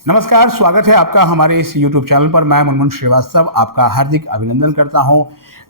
नमस्कार, स्वागत है आपका हमारे इस YouTube चैनल पर। मैं मुनमुन श्रीवास्तव आपका हार्दिक अभिनंदन करता हूं।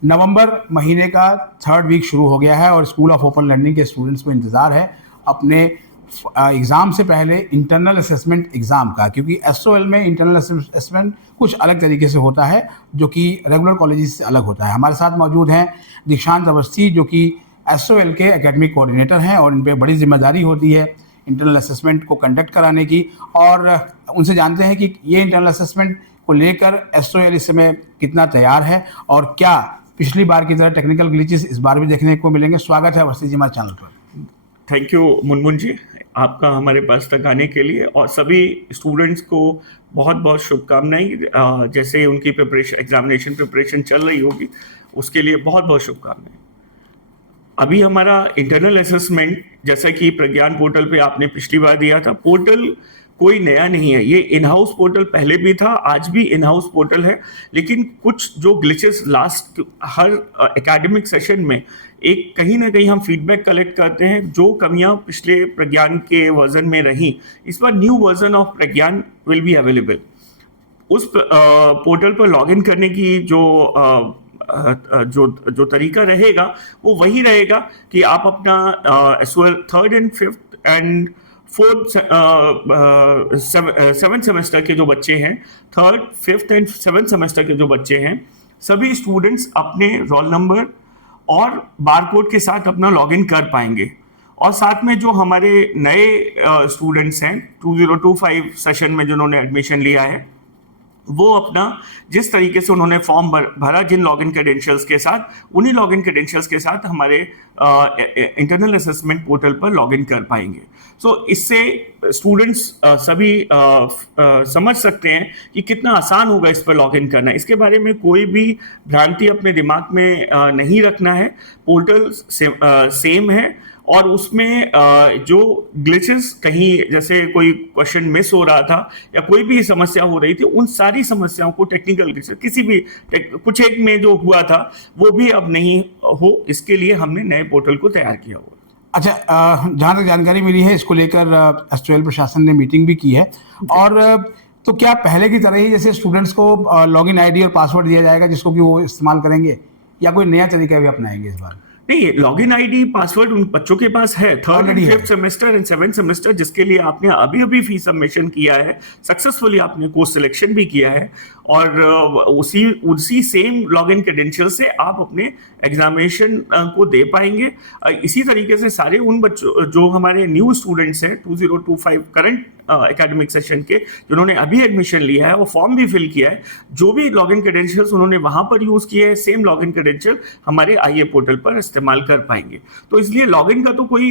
नवंबर महीने का थर्ड वीक शुरू हो गया है और स्कूल ऑफ ओपन लर्निंग के स्टूडेंट्स को इंतज़ार है अपने एग्ज़ाम से पहले इंटरनल असेसमेंट एग्ज़ाम का, क्योंकि एसओएल में इंटरनल असेसमेंट कुछ अलग तरीके से होता है जो कि रेगुलर कॉलेजेस से अलग होता है। हमारे साथ मौजूद हैं दीक्षांत अवस्थी, जो कि एसओएल के एकेडमिक कोऑर्डिनेटर हैं और इन पर बड़ी जिम्मेदारी होती है इंटरनल असेसमेंट को कंडक्ट कराने की। और उनसे जानते हैं कि ये इंटरनल असेसमेंट को लेकर एसओएल इस समय कितना तैयार है और क्या पिछली बार की तरह टेक्निकल ग्लिचेस इस बार भी देखने को मिलेंगे। स्वागत है अवस्थी जी हमारे चैनल पर। थैंक यू मुनमुन जी, आपका हमारे पास तक आने के लिए, और सभी स्टूडेंट्स को बहुत बहुत शुभकामनाएं। जैसे उनकी एग्जामिनेशन प्रिपरेशन चल रही होगी, उसके लिए बहुत बहुत शुभकामनाएं। अभी हमारा इंटरनल असेसमेंट, जैसा कि प्रज्ञान पोर्टल पे आपने पिछली बार दिया था, पोर्टल कोई नया नहीं है। ये इन हाउस पोर्टल पहले भी था, आज भी इन हाउस पोर्टल है, लेकिन कुछ जो ग्लिचेस लास्ट हर एकेडमिक सेशन में एक कहीं ना कहीं हम फीडबैक कलेक्ट करते हैं, जो कमियां पिछले प्रज्ञान के वर्जन में रही, इस बार new version of Pragyan will be available. उस पोर्टल पर लॉगिन करने की जो तरीका रहेगा वो वही रहेगा कि आप अपना SOL third and fifth and fourth seventh semester के जो बच्चे हैं, third fifth and seventh semester के जो बच्चे हैं, सभी स्टूडेंट्स अपने रोल नंबर और बारकोड के साथ अपना लॉगिन कर पाएंगे। और साथ में जो हमारे नए स्टूडेंट्स हैं 2025 सेशन में जिन्होंने एडमिशन लिया है, वो अपना जिस तरीके से उन्होंने फॉर्म भरा जिन लॉगिन क्रेडेंशियल्स के साथ, उन्हीं लॉगिन क्रेडेंशियल्स के साथ हमारे इंटरनल असेसमेंट पोर्टल पर लॉगिन कर पाएंगे। सो इससे स्टूडेंट्स सभी समझ सकते हैं कि कितना आसान होगा इस पर लॉगिन करना। इसके बारे में कोई भी भ्रांति अपने दिमाग में नहीं रखना है। पोर्टल सेम है और उसमें जो ग्लिचेस, कहीं जैसे कोई क्वेश्चन मिस हो रहा था या कोई भी समस्या हो रही थी, उन सारी समस्याओं को टेक्निकल ग्लिचेस किसी भी कुछ एक में जो हुआ था वो भी अब नहीं हो, इसके लिए हमने नए पोर्टल को तैयार किया हुआ। अच्छा, जहाँ तक जानकारी मिली है, इसको लेकर एसओएल प्रशासन ने मीटिंग भी की है। और तो क्या पहले की तरह ही जैसे स्टूडेंट्स को लॉगिन आईडी और पासवर्ड दिया जाएगा जिसको कि वो इस्तेमाल करेंगे, या कोई नया तरीका भी अपनाएंगे इस बार? नहीं, लॉगिन आईडी पासवर्ड उन बच्चों के पास है, third and fifth semester and seventh semester, जिसके लिए आपने अभी अभी फी सबमिशन किया है, सक्सेसफुली आपने कोर्स सिलेक्शन भी किया है, और उसी सेम लॉगिन क्रेडेंशियल से आप अपने एग्जामिनेशन को दे पाएंगे। इसी तरीके से सारे उन बच्चों जो हमारे न्यू स्टूडेंट्स हैं 2025 करंट एकेडमिक सेशन के, जिन्होंने अभी एडमिशन लिया है, वो फॉर्म भी फिल किया है, जो भी लॉगिन क्रेडेंशियल्स उन्होंने वहां पर यूज किए हैं, सेम लॉगिन क्रेडेंशियल हमारे आईए पोर्टल पर इस्तेमाल कर पाएंगे। तो इसलिए लॉगिन का तो कोई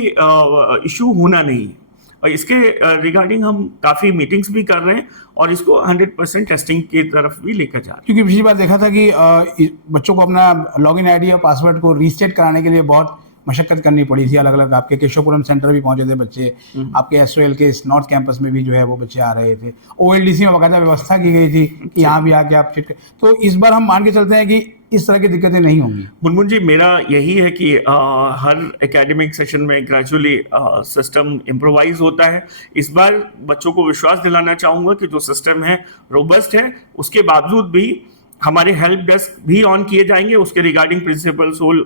इशू होना नहीं है, और इसके रिगार्डिंग हम काफ़ी मीटिंग्स भी कर रहे हैं और इसको 100% टेस्टिंग की तरफ भी लेकर जा रहे हैं। क्योंकि पिछली बार देखा था कि बच्चों को अपना लॉगिन आईडी और पासवर्ड को रीसेट कराने के लिए बहुत मशक्कत करनी पड़ी थी। अलग अलग आपके केशवपुरम सेंटर भी पहुंचे थे बच्चे, आपके एसओएल के इस नॉर्थ कैंपस में भी जो है वो बच्चे आ रहे थे। ओएलडीसी में बाकायदा व्यवस्था की गई थी कि यहाँ भी आके आप चेक। तो इस बार हम मान के चलते हैं कि इस तरह की दिक्कतें नहीं होंगी। मुनमुन जी, मेरा यही है कि हर एकेडमिक सेशन में ग्रेजुअली सिस्टम इम्प्रोवाइज होता है। इस बार बच्चों को विश्वास दिलाना चाहूँगा कि जो सिस्टम है रोबस्ट है, उसके बावजूद भी हमारे हेल्प डेस्क भी ऑन किए जाएंगे। उसके रिगार्डिंग प्रिंसिपल सोल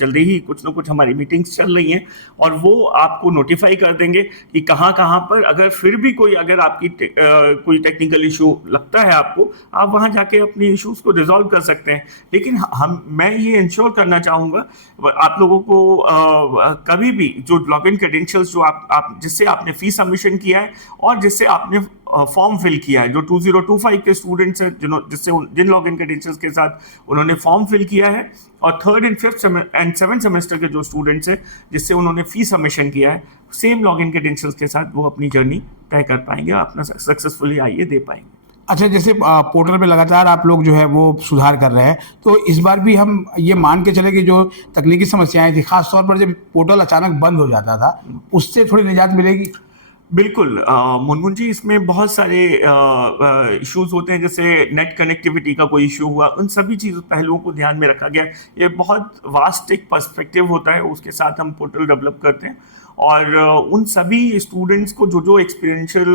जल्दी ही कुछ ना कुछ हमारी मीटिंग्स चल रही हैं और वो आपको नोटिफाई कर देंगे कि कहाँ कहाँ पर अगर फिर भी अगर आपकी कोई टेक्निकल इशू लगता है आपको, आप वहाँ जाके अपनी इश्यूज को रिजॉल्व कर सकते हैं। लेकिन मैं ये इंश्योर करना चाहूँगा आप लोगों को, कभी भी जो लॉगिन क्रेडेंशियल्स जो आप जिससे आपने फीस सबमिशन किया है और जिससे आपने फॉर्म फिल किया है, जो 2025 के स्टूडेंट्स हैं जिन लॉगिन क्रेडेंशियल्स के साथ उन्होंने फॉर्म फिल किया है, और third and fifth and seventh semester के जो स्टूडेंट्स हैं जिससे उन्होंने फी सबमिशन किया है, सेम लॉगिन क्रेडेंशियल्स के साथ वो अपनी जर्नी तय कर पाएंगे, अपना सक्सेसफुली आईए दे पाएंगे। अच्छा, जैसे पोर्टल पे लगातार आप लोग जो है वो सुधार कर रहे हैं, तो इस बार भी हम ये मान के चले कि जो तकनीकी समस्याएं थी, खास तौर पर जब पोर्टल अचानक बंद हो जाता था, उससे थोड़ी निजात मिलेगी? बिल्कुल मुनमुन जी, इसमें बहुत सारे इश्यूज होते हैं, जैसे नेट कनेक्टिविटी का कोई इशू हुआ, उन सभी चीज़ों पहलुओं को ध्यान में रखा गया। ये बहुत वास्ट एक पर्सपेक्टिव होता है, उसके साथ हम पोर्टल डेवलप करते हैं और उन सभी स्टूडेंट्स को जो एक्सपीरियंशियल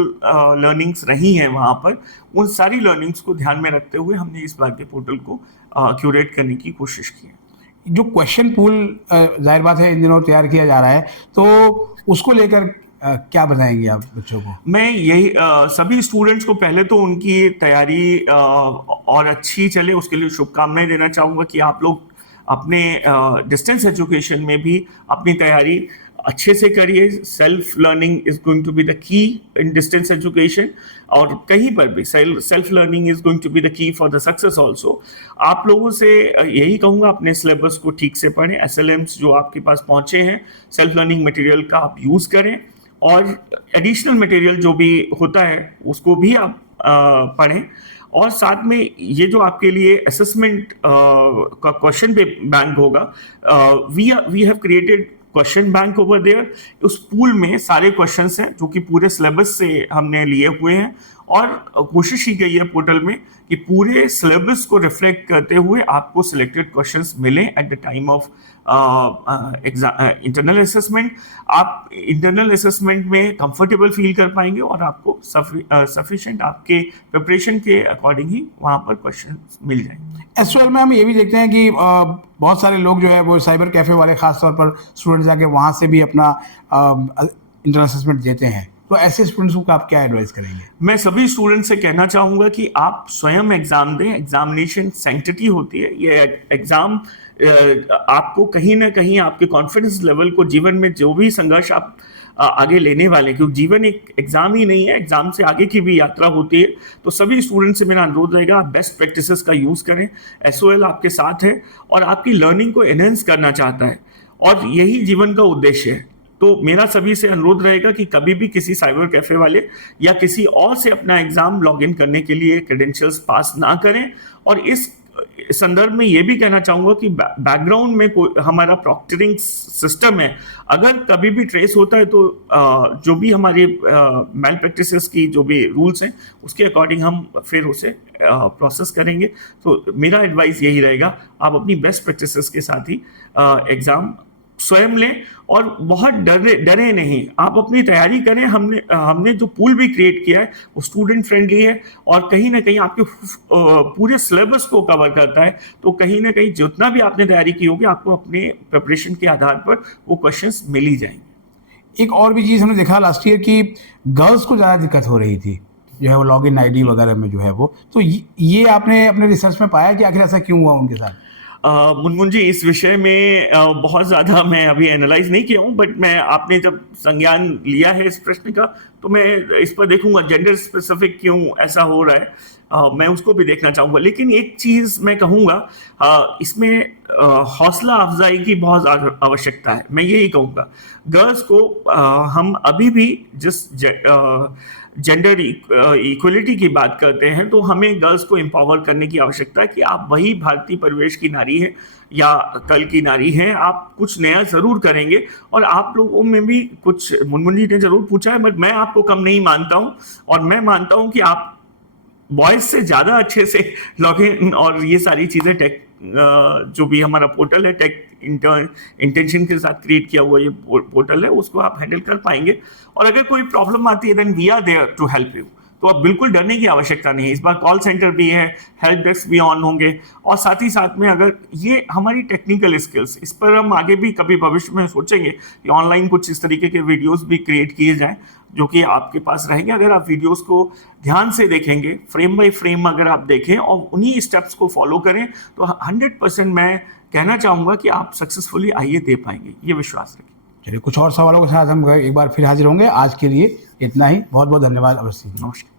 लर्निंग्स रही हैं वहाँ पर, उन सारी लर्निंग्स को ध्यान में रखते हुए हमने इस बार के पोर्टल को क्यूरेट करने की कोशिश की है। जो क्वेश्चन पूल जाहिर बात है इन दिनों तैयार किया जा रहा है, तो उसको लेकर क्या बताएंगे आप बच्चों को? मैं यही सभी स्टूडेंट्स को पहले तो उनकी तैयारी और अच्छी चले उसके लिए शुभकामनाएं देना चाहूँगा कि आप लोग अपने डिस्टेंस एजुकेशन में भी अपनी तैयारी अच्छे से करिए। Self learning is going to be the key in distance education, और कहीं पर भी self learning is going to be the key for the success also. आप लोगों से यही कहूँगा, अपने सिलेबस को ठीक से पढ़ें, SLMs जो आपके पास पहुँचे हैं, सेल्फ लर्निंग मटेरियल का आप यूज़ करें, और एडिशनल मटेरियल जो भी होता है उसको भी आप पढ़ें। और साथ में ये जो आपके लिए असेसमेंट का क्वेश्चन बैंक होगा, we have created question bank over there. उस पूल में सारे क्वेश्चंस हैं जो कि पूरे सिलेबस से हमने लिए हुए हैं, और कोशिश की गई है पोर्टल में कि पूरे सिलेबस को रिफ्लेक्ट करते हुए आपको सिलेक्टेड क्वेश्चंस मिलें at the time of internal assessment. आप इंटरनल असेसमेंट में कंफर्टेबल फील कर पाएंगे, और आपको सफिशिएंट आपके प्रिपरेशन के अकॉर्डिंग ही वहाँ पर क्वेश्चन मिल जाएंगे। एसओएल में हम ये भी देखते हैं कि बहुत सारे लोग जो है वो साइबर कैफ़े वाले ख़ास तौर पर स्टूडेंट जाके वहाँ से भी अपना इंटरनल असेसमेंट देते हैं, तो ऐसे स्टूडेंट्स को आप क्या एडवाइस करेंगे? मैं सभी स्टूडेंट से कहना चाहूँगा कि आप स्वयं एग्ज़ाम दें। एग्जामिनेशन सैंक्टिटी होती है। ये एग्ज़ाम आपको कहीं ना कहीं आपके कॉन्फिडेंस लेवल को, जीवन में जो भी संघर्ष आप आगे लेने वाले, क्योंकि जीवन एक एग्ज़ाम ही नहीं है, एग्ज़ाम से आगे की भी यात्रा होती है। तो सभी स्टूडेंट से मेरा अनुरोध रहेगा, आप बेस्ट प्रैक्टिसेस का यूज़ करें। SOL आपके साथ है और आपकी लर्निंग को एनहेंस करना चाहता है, और यही जीवन का उद्देश्य है। तो मेरा सभी से अनुरोध रहेगा कि कभी भी किसी साइबर कैफे वाले या किसी और से अपना एग्जाम लॉगिन करने के लिए क्रेडेंशियल्स पास ना करें। और इस संदर्भ में ये भी कहना चाहूँगा कि बैकग्राउंड में हमारा प्रॉक्टरिंग सिस्टम है, अगर कभी भी ट्रेस होता है तो जो भी हमारी मैल प्रैक्टिसेस की जो भी रूल्स हैं उसके अकॉर्डिंग हम फिर उसे प्रोसेस करेंगे। तो मेरा एडवाइस यही रहेगा, आप अपनी बेस्ट प्रैक्टिसेस के साथ ही एग्ज़ाम स्वयं लें, और बहुत डरे नहीं, आप अपनी तैयारी करें। हमने जो पूल भी क्रिएट किया है वो स्टूडेंट फ्रेंडली है, और कहीं ना कहीं आपके पूरे सिलेबस को कवर करता है। तो कहीं ना कहीं जितना भी आपने तैयारी की होगी, आपको अपने प्रिपरेशन के आधार पर वो क्वेश्चंस मिल ही जाएंगे। एक और भी चीज़ हमने देखा लास्ट ईयर की गर्ल्स को ज़्यादा दिक्कत हो रही थी, जो है वो लॉगिन ID वगैरह में जो है वो, तो ये आपने अपने रिसर्च में पाया कि आखिर ऐसा क्यों हुआ उनके साथ? मुनमुन जी, इस विषय में बहुत ज़्यादा मैं अभी एनालाइज नहीं किया हूँ, बट मैं आपने जब संज्ञान लिया है इस प्रश्न का, तो मैं इस पर देखूंगा जेंडर स्पेसिफिक क्यों ऐसा हो रहा है। मैं उसको भी देखना चाहूँगा। लेकिन एक चीज़ मैं कहूँगा, इसमें हौसला अफजाई की बहुत आवश्यकता है। मैं यही कहूँगा, गर्ल्स को हम अभी भी जिस जेंडर इक्वलिटी की बात करते हैं, तो हमें गर्ल्स को एम्पावर करने की आवश्यकता है कि आप वही भारतीय परिवेश की नारी हैं या कल की नारी हैं, आप कुछ नया ज़रूर करेंगे। और आप लोगों में भी कुछ, मुनमुन जी ने ज़रूर पूछा है, बट मैं आपको कम नहीं मानता हूँ, और मैं मानता हूँ कि आप बॉयज़ से ज़्यादा अच्छे से लॉगिन और ये सारी चीज़ें टेक जो भी हमारा पोर्टल है, टेक इंटेंशन के साथ क्रिएट किया हुआ ये पोर्टल है, उसको आप हैंडल कर पाएंगे। और अगर कोई प्रॉब्लम आती है, then we are there to help you. तो अब बिल्कुल डरने की आवश्यकता नहीं है। इस बार कॉल सेंटर भी है, हेल्प डेस्क भी ऑन होंगे, और साथ ही साथ में अगर ये हमारी टेक्निकल स्किल्स, इस पर हम आगे भी कभी भविष्य में सोचेंगे कि ऑनलाइन कुछ इस तरीके के वीडियोस भी क्रिएट किए जाएं जो कि आपके पास रहेंगे। अगर आप वीडियोस को ध्यान से देखेंगे, फ्रेम बाय फ्रेम अगर आप देखें और उन्हीं स्टेप्स को फॉलो करें, तो 100% मैं कहना चाहूँगा कि आप सक्सेसफुली आईए दे पाएंगे, ये विश्वास रखें। चलिए, कुछ और सवालों के साथ हम एक बार फिर हाजिर होंगे। आज के लिए इतना ही। बहुत बहुत धन्यवाद। अवश्य। नमस्कार।